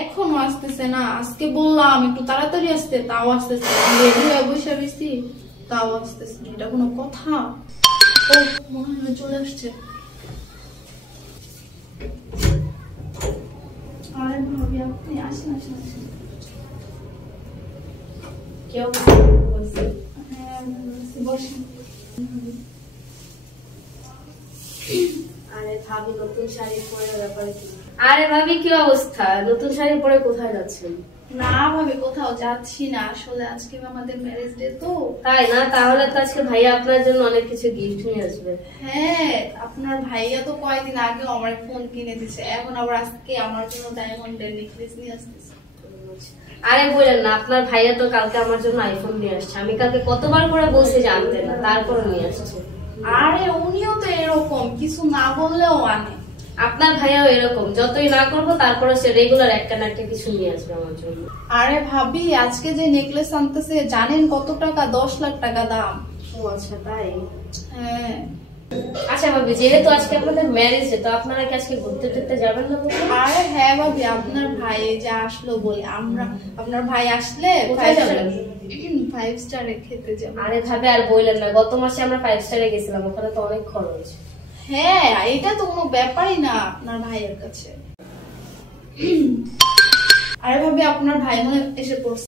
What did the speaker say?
এখনো আসতেছে না। আজকে বললাম একটু তাড়াতাড়ি আসতে, তাও আসতেছে না। রেডি হয়ে বসে রয়েছি, তাও আসতেছে না। এটা কোনো কথা? ও মনে হয় চলে আসছে। আরে ভাবি আপনি আসেন আসেন আসেন। কেউ হ্যাঁ বসেন। আরে ভাবি নতুন শাড়ি পরার ব্যাপারে কি? আরে ভাবি কি অবস্থা? নতুন শাড়ি পরে কোথায় যাচ্ছেন? না ভাবি কোথাও যাচ্ছি না, আসলে আজকে আমাদের ম্যারেজ ডে তো। তাই না? তাহলে তো আজকে ভাইয়া আপনার জন্য অনেক কিছু গিফট নিয়ে আসবে। হ্যাঁ আপনার ভাইয়া তো কয়েকদিন আগে আমার ফোন কিনে দিছে, এখন আবার আজকে আমার জন্য ডায়মন্ডের নেকলেস নিয়ে আসতেছে। আরে বলেন না, আপনার ভাইয়া তো কালকে আমার জন্য আইফোন নিয়ে আসছে। আমি কালকে কতবার করে বলছি যে আনতে না, তারপরে নিয়ে আসছে। আরে উনিও তো এরকম, কিছু না বললেও আনে। আপনার ভাইয়াও এরকম, যতই না করবো তারপরে সে রেগুলার একটা না একটা কিছু নিয়ে আসবে আমার জন্য। আরে ভাবি আজকে যে নেকলেস আনতেছে জানেন কত টাকা? 10 লাখ টাকা দাম। ও আচ্ছা তাই। হ্যাঁ। আচ্ছা ভাবি, যেহেতু আজকে আপনাদের ম্যারেজ ডে, তো আপনারা কি আজকে ঘুরতে টুরতে যাবেন না? আরে হ্যাঁ ভাবি, আপনার ভাই যে আসলো বলে আমরা, আপনার ভাই আসলে কোথায় যাবেন? 5 স্টারে খেতে যাবো। আরে ভাবি আর বললেন না, গত মাসে আমরা 5 স্টারে গেছিলাম, ওখানে তো অনেক খরচ। হ্যাঁ এটা তো কোনো ব্যাপারই না আপনার ভাইয়ের কাছে। আরে ভাবি আপনার ভাই মনে এসে পড়ছে।